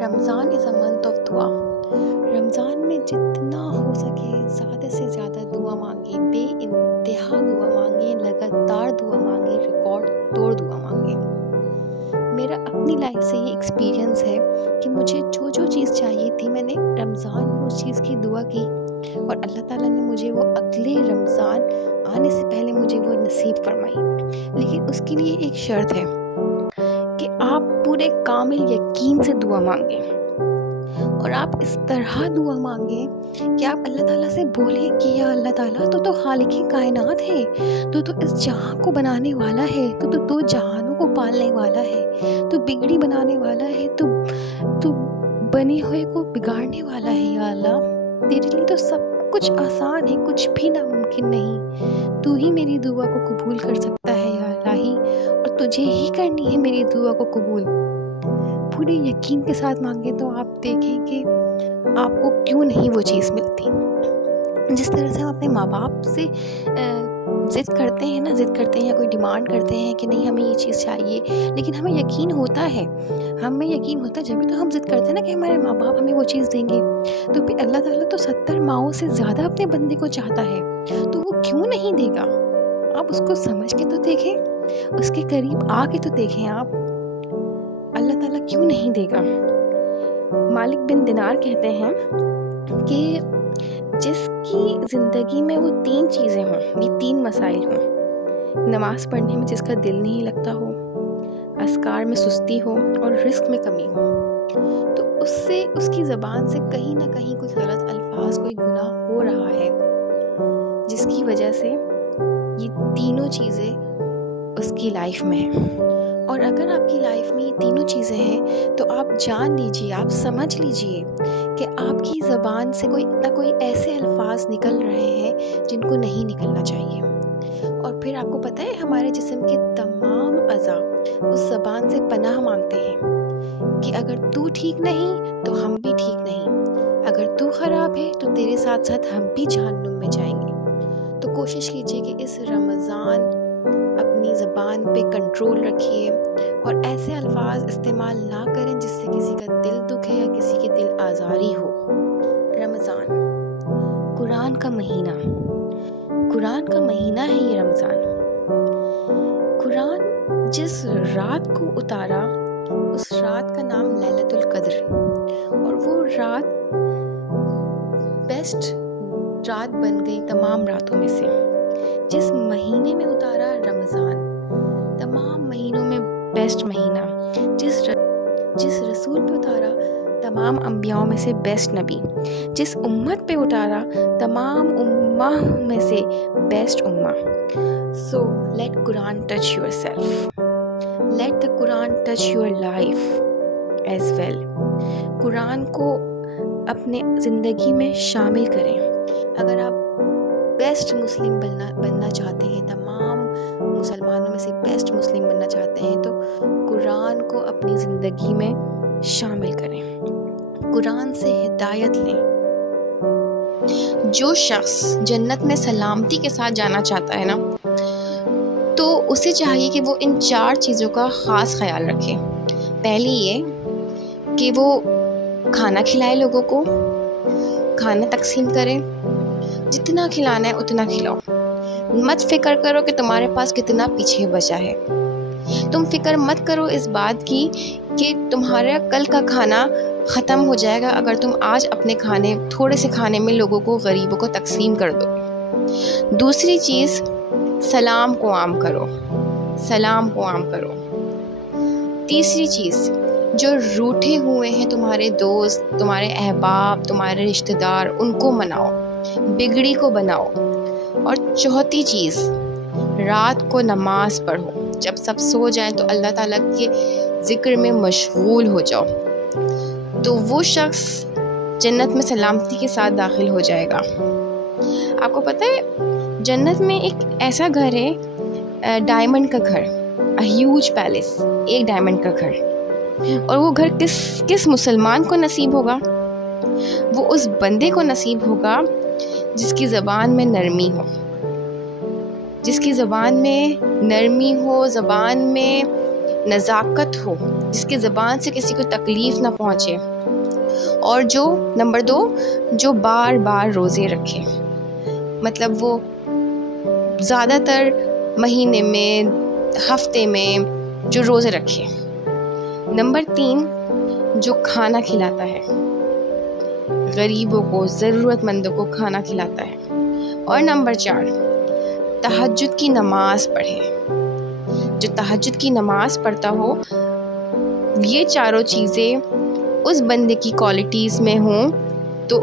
Ramzan is a month of دعا۔ رمضان میں جتنا ہو سکے زیادہ سے زیادہ دعا مانگیں، بے انتہا دعا مانگیں، لگاتار دعا مانگیں، ریکارڈ توڑ دعا مانگیں۔ میرا اپنی لائف سے یہ ایکسپیرینس ہے کہ مجھے جو چیز چاہیے تھی میں نے رمضان میں اس چیز کی دعا کی اور اللہ تعالیٰ نے مجھے وہ اگلے رمضان آنے سے پہلے مجھے وہ نصیب فرمائی۔ لیکن اس کے لیے ایک شرط ہے کہ آپ پورے کامل یقین سے دعا مانگیں اور آپ اس طرح دعا مانگیں کہ آپ اللہ تعالیٰ سے بولیں کہ یا اللہ تعالیٰ تو خالق کائنات ہے، تو اس جہاں کو بنانے والا ہے، تو دو جہانوں کو پالنے والا ہے، تو بگڑی بنانے والا ہے، تو بنے ہوئے کو بگاڑنے والا ہے۔ یا اللہ تیرے لیے تو سب کچھ آسان ہے، کچھ بھی ناممکن نہیں، تو ہی میری دعا کو قبول کر سکتا ہے یا الہی، اور تجھے ہی کرنی ہے میری دعا کو قبول۔ پورے یقین کے ساتھ مانگیں تو آپ دیکھیں کہ آپ کو کیوں نہیں وہ چیز ملتی۔ جس طرح سے ہم اپنے ماں باپ سے ضد کرتے ہیں یا کوئی ڈیمانڈ کرتے ہیں کہ نہیں ہمیں یہ چیز چاہیے، لیکن ہمیں یقین ہوتا ہے جبھی تو ہم ضد کرتے ہیں نا کہ ہمارے ماں باپ ہمیں وہ چیز دیں گے۔ تو پھر اللہ تعالیٰ تو 70 ماؤں سے زیادہ اپنے بندے کو چاہتا ہے، تو وہ کیوں نہیں دے گا؟ آپ اس کو سمجھ کے تو دیکھیں، اس کے قریب آ کے تو دیکھیں، آپ اللہ تعالیٰ کیوں نہیں دے گا؟ مالک بن دینار کہتے ہیں کہ جس کی زندگی میں وہ 3 چیزیں ہوں، یہ 3 مسائل ہوں: نماز پڑھنے میں جس کا دل نہیں لگتا ہو، اذکار میں سستی ہو، اور رزق میں کمی ہو، تو اس کی زبان سے کہیں نہ کہیں کچھ غلط الفاظ، کوئی گناہ ہو رہا ہے، جس کی وجہ سے یہ تینوں چیزیں اس کی لائف میں ہیں۔ اور اگر آپ کی لائف میں یہ تینوں چیزیں ہیں تو آپ جان لیجئے، آپ سمجھ لیجئے کہ آپ کی زبان سے کوئی نہ کوئی ایسے الفاظ نکل رہے ہیں جن کو نہیں نکلنا چاہیے۔ اور پھر آپ کو پتہ ہے ہمارے جسم کے تمام اعضاء اس زبان سے پناہ مانگتے ہیں کہ اگر تو ٹھیک نہیں تو ہم بھی ٹھیک نہیں، اگر تو خراب ہے تو تیرے ساتھ ساتھ ہم بھی جہنم میں جائیں گے۔ تو کوشش کیجئے کہ اس رمضان اپنی زبان پہ کنٹرول رکھیے اور ایسے الفاظ استعمال نہ کریں جس سے کسی کا دل دکھے یا کسی کے دل آزاری ہو۔ رمضان قرآن کا مہینہ ہے یہ رمضان۔ قرآن جس رات کو اتارا اس رات کا نام لیلۃ القدر، اور وہ رات بیسٹ رات بن گئی تمام راتوں میں سے۔ جس مہینے میں اتارا رمضان، تمام مہینوں میں بیسٹ مہینہ۔ جس رسول پہ اتارا تمام انبیاءوں میں سے بیسٹ نبی۔ جس امت پہ اتارا تمام امہ میں سے بیسٹ امہ۔ So let Quran touch yourself. Let the Quran touch your life as well. قرآن کو اپنے زندگی میں شامل کریں۔ اگر آپ بیسٹ مسلم بننا چاہتے ہیں، تمام مسلمانوں میں سے بیسٹ مسلم بننا چاہتے ہیں، تو قرآن کو اپنی زندگی میں شامل کریں، قرآن سے ہدایت لیں۔ جو شخص جنت میں سلامتی کے ساتھ جانا چاہتا ہے نا، تو اسے چاہیے کہ وہ ان 4 چیزوں کا خاص خیال رکھے۔ پہلی یہ کہ وہ کھانا کھلائے، لوگوں کو کھانا تقسیم کرے، جتنا کھلانا ہے اتنا کھلاؤ۔ مت فکر کرو کہ تمہارے پاس کتنا پیچھے بچا ہے۔ تم فکر مت کرو اس بات کی کہ تمہارا کل کا کھانا ختم ہو جائے گا اگر تم آج اپنے تھوڑے سے کھانے میں لوگوں کو، غریبوں کو تقسیم کر دو۔ دوسری چیز، سلام کو عام کرو۔ تیسری چیز، جو روٹھے ہوئے ہیں تمہارے دوست، تمہارے احباب، تمہارے رشتہ دار، ان کو مناؤ، بگڑی کو بناؤ۔ اور چوتھی چیز، رات کو نماز پڑھو، جب سب سو جائیں تو اللہ تعالیٰ کے ذکر میں مشغول ہو جاؤ، تو وہ شخص جنت میں سلامتی کے ساتھ داخل ہو جائے گا۔ آپ کو پتہ ہے جنت میں ایک ایسا گھر ہے، ڈائمنڈ کا گھر، ہیوج پیلس، ایک ڈائمنڈ کا گھر، اور وہ گھر کس مسلمان کو نصیب ہوگا؟ وہ اس بندے کو نصیب ہوگا جس کی زبان میں نرمی ہو، زبان میں نزاکت ہو، جس کی زبان سے کسی کو تکلیف نہ پہنچے، اور جو نمبر 2 جو بار بار روزے رکھے، مطلب وہ زیادہ تر مہینے میں، ہفتے میں جو روزے رکھے۔ نمبر 3 جو کھانا کھلاتا ہے، غریبوں کو، ضرورت مندوں کو کھانا کھلاتا ہے۔ اور نمبر 4 تہجد کی نماز پڑھے، جو تہجد کی نماز پڑھتا ہو۔ یہ چاروں چیزیں اس بندے کی کوالٹیز میں ہوں تو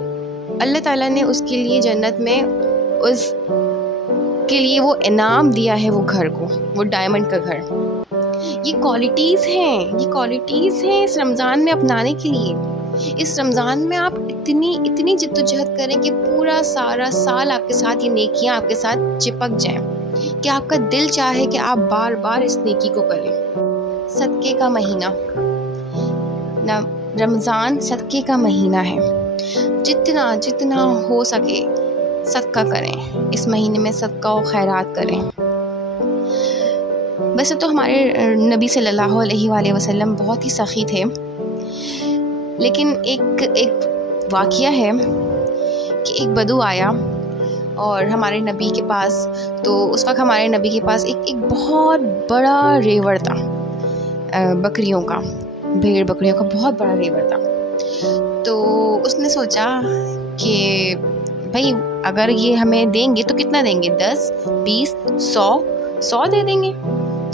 اللہ تعالیٰ نے اس کے لیے جنت میں اس کے لیے وہ انعام دیا ہے، وہ گھر کو، وہ ڈائمنڈ کا گھر۔ یہ کوالٹیز ہیں اس رمضان میں اپنانے کے لیے۔ اس رمضان میں آپ اتنی جد و جہد کریں کہ پورا سارا سال آپ کے ساتھ یہ نیکیاں آپ کے ساتھ چپک جائیں، کہ آپ کا دل چاہے کہ آپ بار بار اس نیکی کو کریں۔ صدقے کا مہینہ، رمضان صدقے کا مہینہ ہے۔ جتنا ہو سکے صدقہ کریں، اس مہینے میں صدقہ و خیرات کریں۔ ویسے تو ہمارے نبی صلی اللہ علیہ وآلہ وسلم بہت ہی سخی تھے، لیکن ایک واقعہ ہے کہ ایک بدو آیا اور ہمارے نبی کے پاس، تو اس وقت ہمارے نبی کے پاس ایک بہت بڑا ریوڑ تھا، بکریوں کا، بھیڑ بکریوں کا بہت بڑا ریوڑ تھا۔ تو اس نے سوچا کہ بھائی اگر یہ ہمیں دیں گے تو کتنا دیں گے، 10 20 100 دے دیں گے،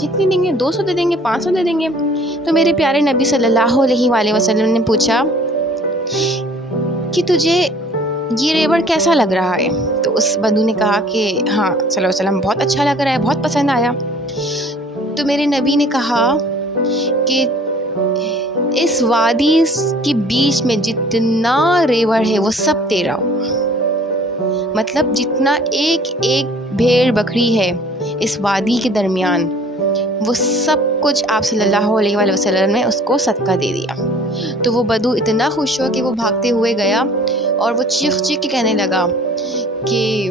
کتنی دیں گے، 200 دے دیں گے، 500 دے دیں گے۔ تو میرے پیارے نبی صلی اللہ علیہ وآلہ وسلم نے پوچھا کہ تجھے یہ ریوڑ کیسا لگ رہا ہے؟ تو اس بدو نے کہا کہ ہاں صلی اللہ علیہ وسلم بہت اچھا لگ رہا ہے، بہت پسند آیا۔ تو میرے نبی نے کہا کہ اس وادی کے بیچ میں جتنا ریوڑ ہے وہ سب تیرا ہوگا، مطلب جتنا ایک بھیڑ بکری ہے اس وادی کے درمیان، وہ سب کچھ آپ صلی اللہ علیہ وآلہ وسلم نے اس کو صدقہ دے دیا۔ تو وہ بدو اتنا خوش ہوا کہ وہ بھاگتے ہوئے گیا اور وہ چیخ کے کہنے لگا کہ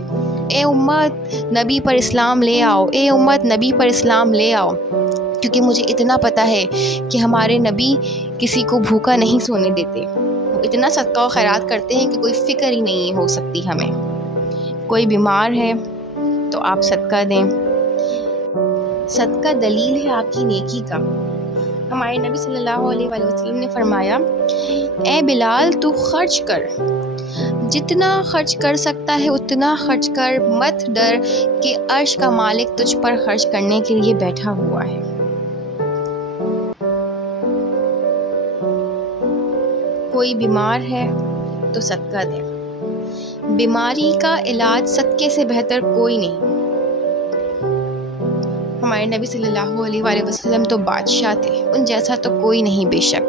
اے امت نبی پر اسلام لے آؤ، اے امت نبی پر اسلام لے آؤ، کیونکہ مجھے اتنا پتہ ہے کہ ہمارے نبی کسی کو بھوکا نہیں سونے دیتے، وہ اتنا صدقہ و خیرات کرتے ہیں کہ کوئی فکر ہی نہیں ہو سکتی ہمیں۔ کوئی بیمار ہے تو آپ صدقہ دیں، صدقہ دلیل ہے آپ کی نیکی کا۔ ہمارے نبی صلی اللہ علیہ وآلہ وسلم نے فرمایا اے بلال تو خرچ کر، جتنا خرچ کر سکتا ہے اتنا خرچ کر، مت ڈر کہ عرش کا مالک تجھ پر خرچ کرنے کے لیے بیٹھا ہوا ہے۔ کوئی بیمار ہے تو صدقہ دیں، بیماری کا علاج صدقے سے بہتر کوئی نہیں۔ ہمارے نبی صلی اللہ علیہ وآلہ وسلم تو بادشاہ تھے، ان جیسا تو کوئی نہیں بے شک۔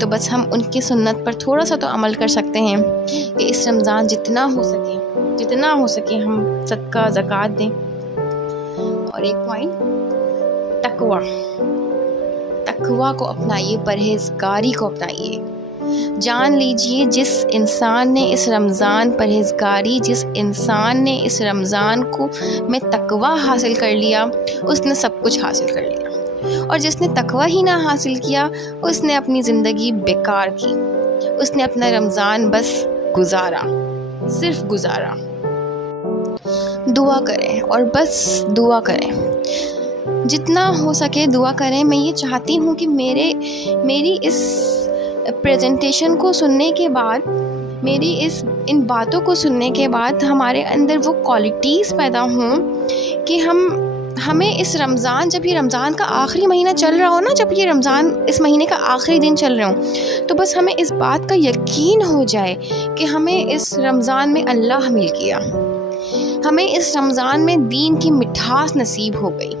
تو بس ہم ان کی سنت پر تھوڑا سا تو عمل کر سکتے ہیں کہ اس رمضان جتنا ہو سکے ہم صدقہ زکوٰۃ دیں۔ اور ایک پوائنٹ، تقویٰ کو اپنائیے، پرہیزگاری کو اپنائیے۔ جان لیجئے جس انسان نے اس رمضان پرہیزگاری، جس انسان نے اس رمضان کو میں تقویٰ حاصل کر لیا، اس نے سب کچھ حاصل کر لیا۔ اور جس نے تقویٰ ہی نہ حاصل کیا، اس نے اپنی زندگی بیکار کی، اس نے اپنا رمضان بس گزارا، صرف گزارا۔ دعا کریں اور بس دعا کریں، جتنا ہو سکے دعا کریں۔ میں یہ چاہتی ہوں کہ میری اس پریزنٹیشن کو سننے کے بعد، میری ان باتوں کو سننے کے بعد ہمارے اندر وہ کوالٹیز پیدا ہوں کہ ہمیں اس رمضان، جب یہ رمضان کا آخری مہینہ چل رہا ہو نا، جب یہ رمضان اس مہینے کا آخری دن چل رہے ہوں، تو بس ہمیں اس بات کا یقین ہو جائے کہ ہمیں اس رمضان میں اللہ مل گیا، ہمیں اس رمضان میں دین کی مٹھاس نصیب ہو گئی۔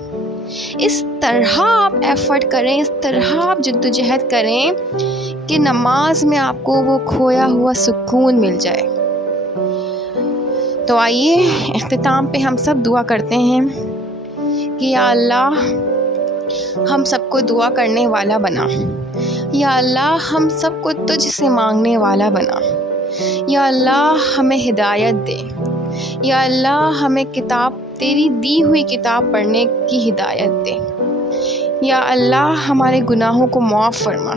اس طرح آپ ایفرٹ کریں، اس طرح آپ جد و جہد کریں کہ نماز میں آپ کو وہ کھویا ہوا سکون مل جائے۔ تو آئیے اختتام پہ ہم سب دعا کرتے ہیں کہ یا اللہ ہم سب کو دعا کرنے والا بنا، یا اللہ ہم سب کو تجھ سے مانگنے والا بنا، یا اللہ ہمیں ہدایت دے، یا اللہ ہمیں تیری دی ہوئی کتاب پڑھنے کی ہدایت دے، یا اللہ ہمارے گناہوں کو معاف فرما.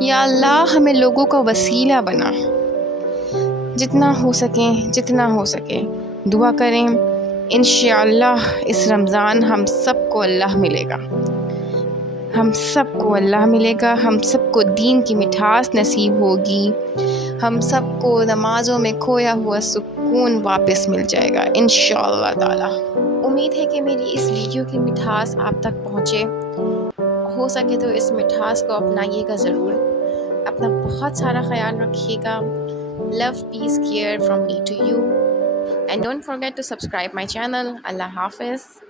یا اللہ ہمیں لوگوں کا وسیلہ بنا. جتنا ہو سکے دعا کریں. انشاءاللہ اس رمضان ہم سب کو اللہ ملے گا. ہم سب کو دین کی مٹھاس نصیب ہوگی. ہم سب کو نمازوں میں کھویا ہوا سکون واپس مل جائے گا انشاءاللہ تعالی. امید ہے کہ میری اس ویڈیو کی مٹھاس آپ تک پہنچے. ہو سکے تو اس مٹھاس کو اپنائیے گا ضرور. اپنا بہت سارا خیال رکھیے گا. Love, peace, care from me to you. And don't forget to subscribe my channel. Allah Hafiz.